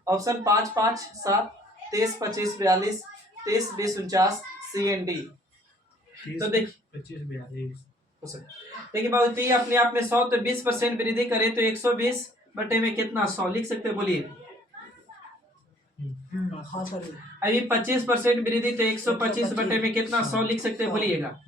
Option 5, 5, 7, 23, 25, 42, 23, 20, 49, CND। तो देखिए 25, 42 देखिए बाबू, तो ये अपने आप में 100, तो 20% वृद्धि करे तो 120 बटे में कितना 100 लिख सकते हैं, बोलिए। अभी 25% वृद्धि तो 125 बटे में कितना 100 लिख सकते हैं, बोलिएगा।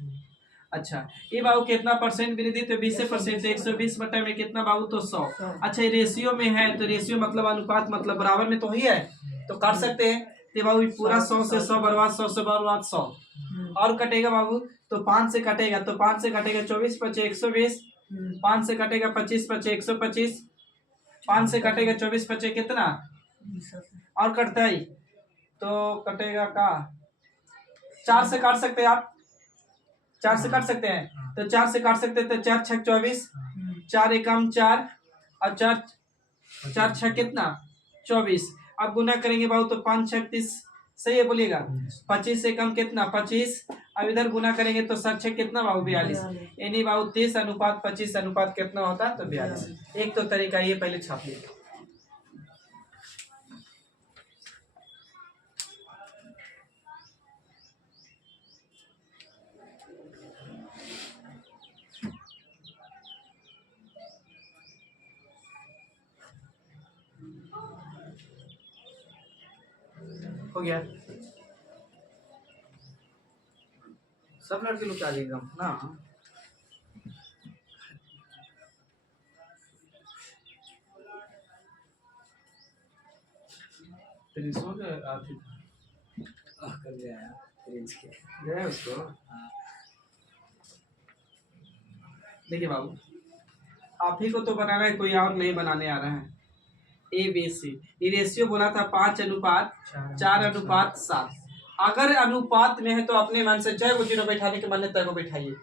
अच्छा, ये बाबू कितना परसेंट वृद्धि, तो 20%, तो 120 बटे में कितना बाबू तो 100। अच्छा, ये रेशियो में है, तो रेशियो मतलब अनुपात, मतलब बराबर में तो ही है, तो काट सकते हैं। तो बाबू पूरा 100 से 100 बर्बाद, 100 से बर्बाद 100 और कटेगा बाबू, तो 5 से कटेगा, तो 5 से कटेगा 24 पचे 120, 5 से कटेगा 25 पचे 125, 5 से कटेगा 24 पचे कितना और कटता ही, तो कटेगा का 4 से काट सकते हैं आप, 4 से काट सकते हैं, तो 4 से काट सकते हैं, तो 4 छक 24, 4 एकम 4 और 4 छक कितना 24। अब गुना करेंगे बाबू, तो 5 छक 30, सही है बोलिएगा। 25 से कम कितना 25। अब इधर गुना करेंगे तो 7 कितना बाबू 42। यानी बाबू 30:25 कितना होता है तो 42। एक तो तरीका ये पहले छाप लीजिए। हो गया। सब लड़के लोग आ जाएगा ना। कर गया यार प्रिंस के। गया उसको। देखिए बाबू, आप ही को तो बनाना है, कोई और नहीं बनाने आ रहा है। ABC ये रेशियो बोला था 5:4:7। अगर अनुपात में है तो अपने मन से चाहे वो जीरो बैठाने के मन है तय को बैठाइए।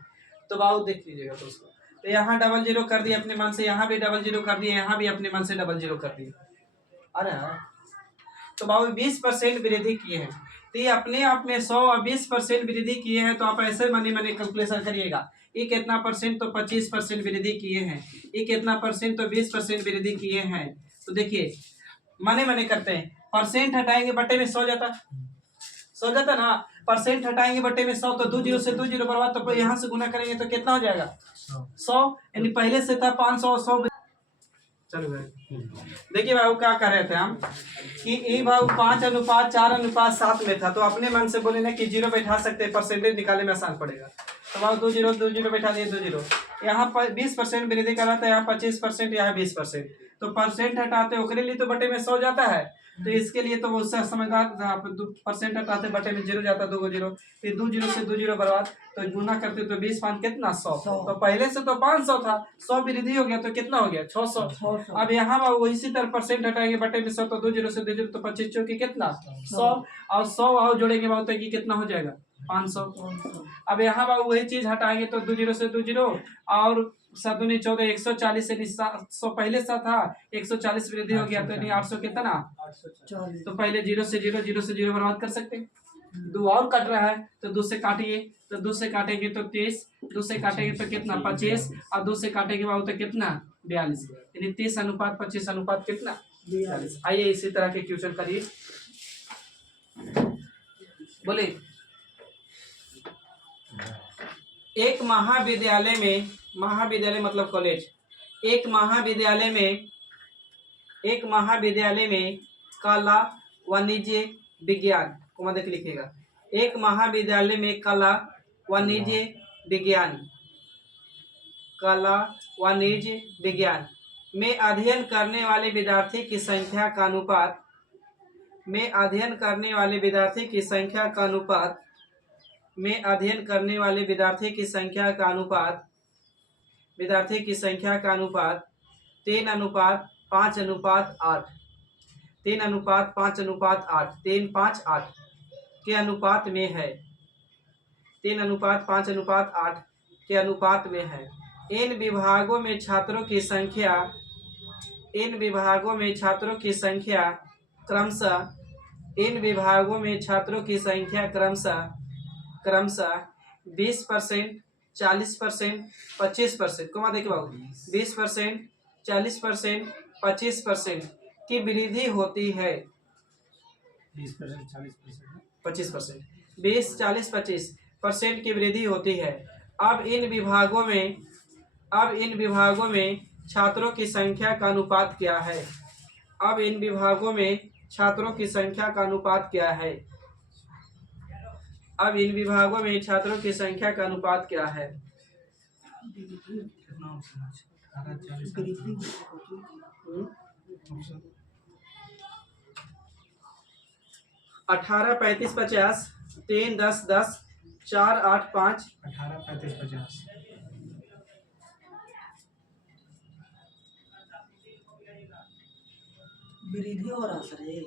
तो बाबू देख लीजिएगा दोस्तों, तो यहाँ डबल जीरो कर दिए अपने मन से, यहाँ भी डबल जीरो कर दिए, यहाँ भी अपने मन से डबल जीरो कर दिए। अरे तो बाबू 20% वृद्धि किए हैं, तो ये अपने आप में 100 और 20% वृद्धि किए हैं। तो आप ऐसे मनी मनी कैलकुलेशन करिएगा, ये कितना परसेंट तो 25% वृद्धि किए हैं, ये कितना परसेंट तो 20% वृद्धि किए हैं। तो देखिए मने मने करते हैं, परसेंट हटाएंगे बटे में 100 जाता, 100 जाता ना। परसेंट हटाएंगे बटे में 100, तो 2 जीरो से 2 जीरो बर्बाद, तो यहाँ से गुना करेंगे तो कितना हो जाएगा 100। यानी पहले से था 500 100 चलो भाई। देखिए बाबू क्या कर रहे थे हम कि ये बाबू 5:4:7 में था, तो अपने मन से बोले ना कि जीरो बैठा सकते हैं, परसेंटेज निकालने में आसान पड़ेगा। तो बाबू 2 जीरो बैठा दिए, 2 जीरो। यहाँ पर 20% वृद्धि कर रहा था, यहाँ 25%, यहाँ 20%। तो परसेंट हटाते ओकरे लिए तो बटे में 100 जाता है, तो इसके लिए तो वो समझदार परसेंट हटाते बटे में जीरो जाता, 2 जीरो, फिर 2 जीरो से 2 जीरो बर्बाद, तो गुना करते तो 20 कितना 100। तो पहले से तो 500 था, 100 वृद्धि हो गया तो कितना हो गया 600। अब यहाँ वो इसी तरह परसेंट हटाएंगे बटे में 100, तो 2 जीरो से 2 जीरो तो 25 चौकी कितना 100, और 100 और जोड़ेंगे बाबू तो कितना हो जाएगा 500। अब यहाँ बाबू वही चीज हटाएंगे तो 2 जीरो से 2 जीरो और 7 14 140 से 100 पहले सा था, 140 वृद्धि हो गया तो 800 कितना। तो पहले जीरो से जीरो बर्बाद कर सकते हैं। 2 और कट रहा है तो 2 से काटिए, तो 2 से काटेंगे तो 23, 2 से काटेंगे तो कितना 25, और 2 से काटेंगे बाबू तो कितना 42। यानी 30:25 कितना 42। आइए इसी तरह के क्वेश्चन करिए। बोले एक महाविद्यालय मतलब कॉलेज, एक महाविद्यालय में कला वाणिज्य विज्ञान को मत लिखिएगा। एक महाविद्यालय में कला वाणिज्य विज्ञान में अध्ययन करने वाले विद्यार्थी की संख्या का अनुपात विद्यार्थी की संख्या का अनुपात 3:5:8 3:5:8 के अनुपात में है। 3:5:8 के अनुपात में है। इन विभागों में छात्रों की संख्या क्रमशः 20%, 40%, 25% को देखिए बाबू 20%, 40%, 25% की वृद्धि होती है। 20%, 40%, 25%, 20, 40, 25% की वृद्धि होती है। अब इन विभागों में छात्रों की संख्या का अनुपात क्या है? कितना होता है 18, 18, 35, 50, 3, 10, 10, 4, 8, 5, 18, 35, 50। वृद्धि हो रहा सर ये।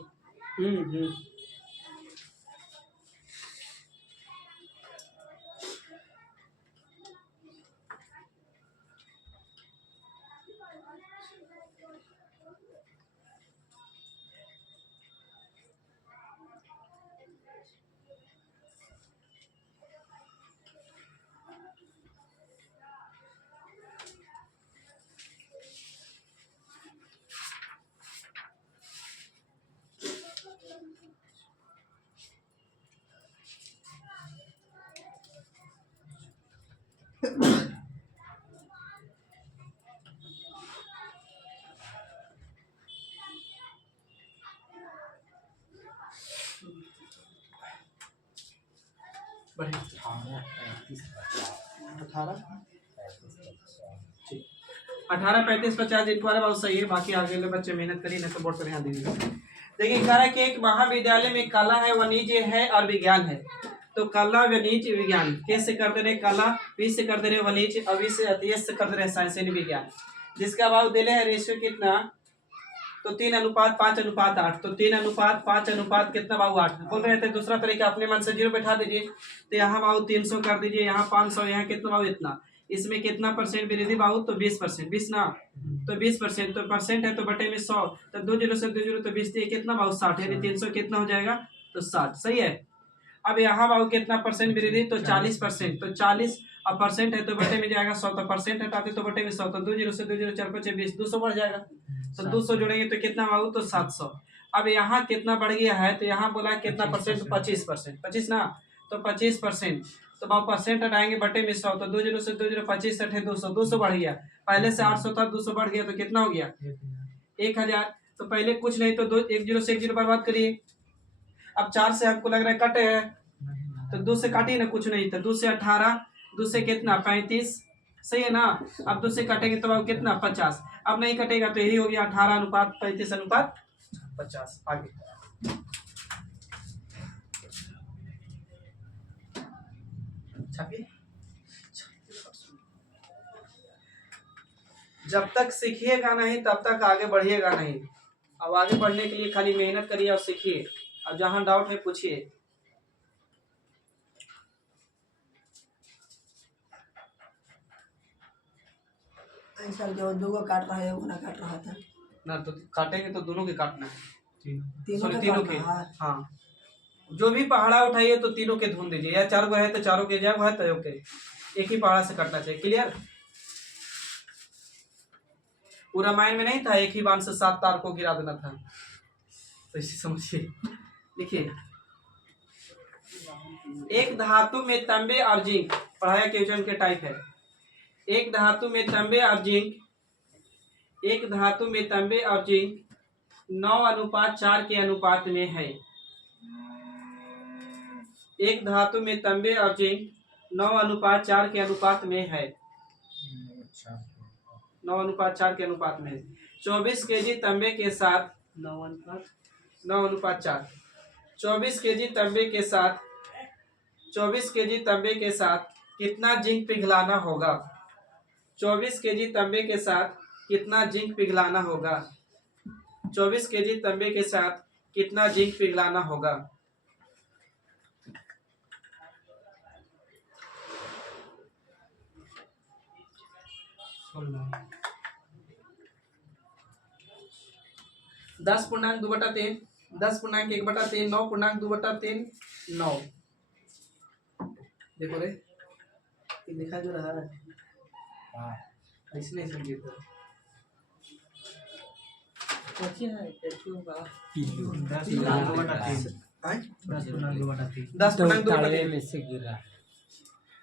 ठीक, 18, 35, 50 इनको वाला बहुत सही है। बाकी आगे वाले बच्चे मेहनत करिए, नहीं तो बोर्ड पर ध्यान दीजिएगा। देखिए कह रहा है कि एक महाविद्यालय में कला है, वाणिज्य है और विज्ञान है। तो कला, वाणिज्य, विज्ञान कैसे कर दे रहे? कला, बी से कर दे रहे वाणिज्य, अभी से अतीत से कर दे रहे साइंस यानी विज्ञान। जिसका भाव दिले है रेशियो कितना? तो 3:5:8। तो 3:5 कितना भाव? 8। बोल रहे थे दूसरा तरीका अपने मन से 0 बैठा दीजिए। तो यहाँ भाव 300 कर दीजिए, यहाँ 500, यहाँ कितना भाव? इतना। इसमें कितना परसेंट वृद्धि भाव? तो 20%। 20 ना, तो 20%। तो परसेंट है तो बटे में 100, तो 2 0 से 2 0 तो 20 दिए, कितना भाव? 60। यानी 300 कितना हो जाएगा? तो 60। सही है। अब यहाँ भाव कितना परसेंट वृद्धि? तो 40%। तो 40 अब परसेंट है तो बटे में जाएगा 100। तो परसेंट हटाते तो बटे में 100। तो 2 0 से 2 0 4 5 20, 200 बढ़ जाएगा। तो 200 जोड़ेंगे तो कितना भाव? तो 700। अब यहाँ कितना बढ़ गया है? तो यहाँ बोला कितना परसेंट? 25%। 25 ना, तो 25%। तो भाव परसेंट हटाएंगे बटे में 100। तो 2 0 से 2 0 25 8 200, 200 बढ़ गया। पहले से 800 था, 200 बढ़ गया, तो कितना हो गया? 1000। तो पहले कुछ नहीं तो 1 0 से 1 0 बर्बाद करिए। अब 4 से आपको लग रहा है कटे है, तो 2 से काटिए ना, कुछ नहीं। तो 2 से 18, 2 से कितना? 35। सही है ना। अब 2 से काटेंगे तो अब कितना? 50। अब नहीं कटेगा तो यही हो गया 18:35:50। आगे छापिए। जब तक सीखिएगा नहीं तब तक आगे बढ़िएगा नहीं। अब आगे बढ़ने के लिए खाली मेहनत करिए और सीखिए। अब जहां डाउट है पूछिए। ऐसा जो दो काट रहा है वो ना काट रहा था। ना तो काटेंगे तो दोनों के काटना है। तीनों सॉरी, का तीनों काट के। रहा है। हाँ, जो भी पहाड़ा उठाइए तो तीनों के धुन दीजिए, या 4 गो है तो चारों के, जब है तो ओके, एक ही पहाड़ा से कटना चाहिए। क्लियर? वो रामायण में नहीं था एक ही बाण से 7 तार को गिरा देना था, तो इसे समझिए। देखिए, एक धातु में तांबे और जिंक, पढ़ाया क्वेश्चन के टाइप है। एक धातु में तांबे और जिंक, एक धातु में तांबे और जिंक 9:4 के अनुपात में है। एक धातु में तांबे और जिंक 9:4 के अनुपात में है। 9:4 के अनुपात में है। 24 kg तांबे के साथ 9:4 24 kg तांबे के साथ 24 kg तांबे के साथ कितना जिंक पिघलाना होगा? 24 kg तांबे के साथ कितना जिंक पिघलाना होगा? 24 kg तांबे के साथ कितना जिंक पिघलाना होगा? दस पूर्णांक 2/3, 10.1/3, 9.2/3, 9। देखो रे, ये दिखा जो रहा है। ऐसे नहीं समझिए तो में से गिर रहा है।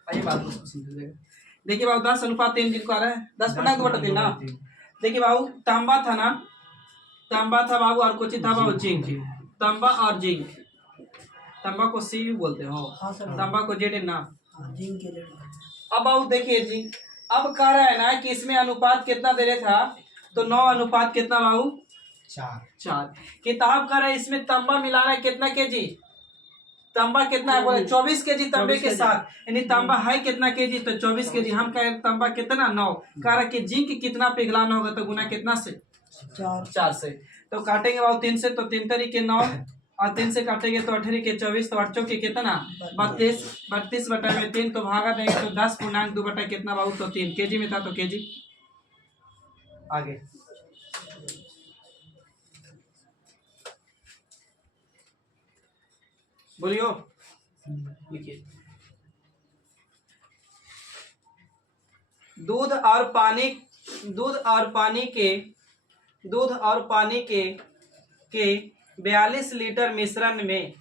आइए बात को समझिएगा। देखिए बाबू 10:3 जिनको आ रहा है, 10.2/3 ना। देखिए बाबू तांबा था ना, तांबा था बाबू, और कुछ था बाबू जिंक। तांबा और जिंक, तांबा को सी बोलते हो, हाँ सर। तांबा को जेड ना। हाँ, जिंक के लिए। अब बाबू देखिए जिंक, अब कह रहा है ना कि इसमें अनुपात कितना दे रहा था? तो 9 अनुपात कितना बाबू? 4। किताब कह रहा है इसमें तांबा मिला रहा है कितना केजी? तांबा कितना है? बोले 24 केजी तांबे के साथ, यानी तांबा है कितना केजी? तो 24 केजी। हम कह रहे तांबा कितना? 9। कह रहा कि जिंक कितना पिघलाना होगा? तो गुना कितना से? 4 से। तो काटेंगे बाबू 3 से, तो 3 तरीके 9, और 3 से काटेंगे तो 18 के 24, तो 8 के कितना? 32। 32/3 तो भागा देंगे तो 10.2 कितना बाबू? तो 3 केजी में था तो केजी। आगे बोलियो, लिखिए। दूध और पानी के 42 लीटर मिश्रण में,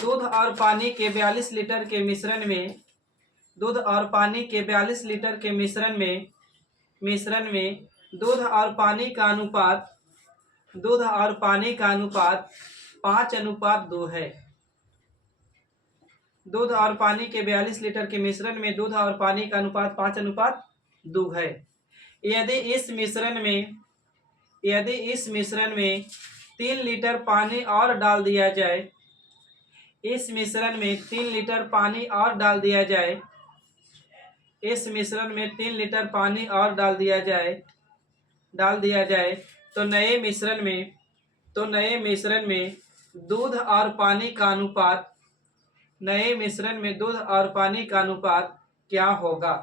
दूध और पानी के 42 लीटर के मिश्रण में दूध और पानी के 42 लीटर के मिश्रण में दूध और पानी का अनुपात 5:2 है। दूध और पानी के 42 लीटर के मिश्रण में दूध और पानी का अनुपात 5:2 है। यदि इस मिश्रण में 3 लीटर पानी और डाल दिया जाए, इस मिश्रण में 3 लीटर पानी और डाल दिया जाए, इस मिश्रण में 3 लीटर पानी और डाल दिया जाए तो नए मिश्रण में दूध और पानी का अनुपात क्या होगा?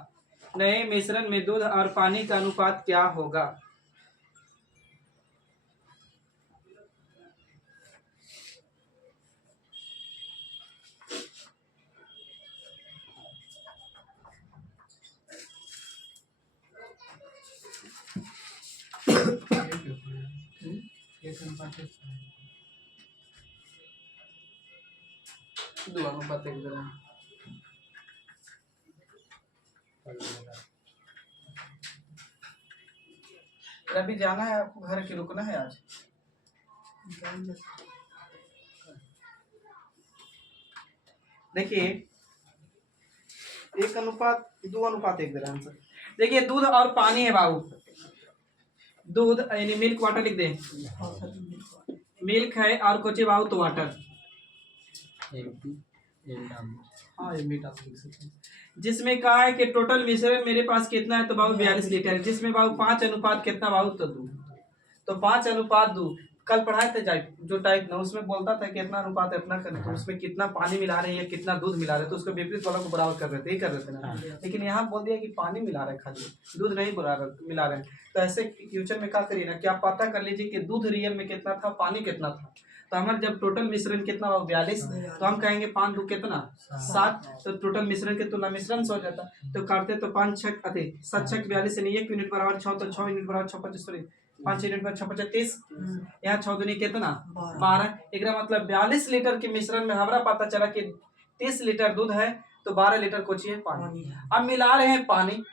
नए मिश्रण में दूध और पानी का अनुपात क्या होगा? एक अनुपात 1 2 अनुपात 1 जरा। अभी जाना है आपको घर के, रुकना है आज? देखिए 1 अनुपात 2 अनुपात 1 जरा आंसर। देखिए दूध और पानी है बाबू, दूध यानी मिल्क वाटर लिख दें, मिल्क है और कुछ बाबू तो वाटर, हाँ ये मीठा लिख सकते हैं। जिसमें कहा है कि टोटल मिश्रण मेरे पास कितना है, तो बाबू 42 लीटर है, जिसमें बाबू 5 अनुपात कितना बाबू तो 2, तो 5:2। कल पढ़ाए थे जो टाइप ना, उसमें बोलता था कितना अनुपात इतना करना, तो उसमें कितना पानी मिला रहे हैं या कितना दूध मिला रहे हैं, तो उसको विपरीत वाला को बराबर कर रहे थे, ये कर रहे थे ना। लेकिन यहाँ बोल दिया कि पानी मिला रहे हैं, खाली दूध नहीं मिला रहे हैं। तो ऐसे फ्यूचर में क्या करिए ना कि आप पता कर लीजिए कि दूध रियल में कितना था, पानी कितना था। तो हमारे जब टोटल मिश्रण कितना हुआ 42, तो हम कहेंगे 5 2 कितना 7, तो टोटल मिश्रण के तुलना मिश्रण से हो जाता। तो करते तो 5 6 7 6 42 यानी 1 यूनिट बराबर 6, तो 6 यूनिट बराबर 6 25 सॉरी 5 यूनिट बराबर 6 35, यहाँ 6 दूनी कितना 12। एक मतलब 42 लीटर के मिश्रण में हमारा पता चला कि 30 लीटर दूध है, तो 12 लीटर कोची है पानी। अब मिला रहे हैं पानी,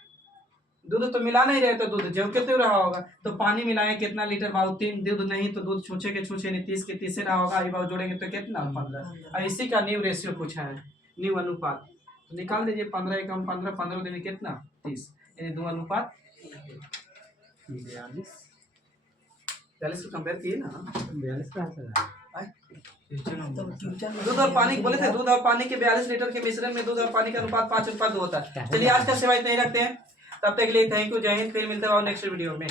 दूध तो मिला नहीं रहे, तो दूध जो कितने रहा होगा, तो पानी मिलाए कितना लीटर बाबू 3, दूध नहीं तो दूध छूछे के छूछे नहीं 30 के 30 रहा होगा, ये बाबू जोड़ेंगे तो कितना 15। और इसी का न्यू रेशियो पूछा है, न्यू अनुपात, तो निकाल दीजिए 15 एकम 15, 15 दिन कितना 30, यानी 2 अनुपात 42 को कंपेयर किए ना, 42 कहाँ से आया? दूध और पानी बोले थे, दूध और पानी के 42 लीटर के मिश्रण में दूध और पानी का अनुपात 5:2 होता है। चलिए आज का सेवा इतना ही रखते हैं, तब तक के लिए थैंक यू, जय हिंद। फिर मिलते हैं नेक्स्ट वीडियो में।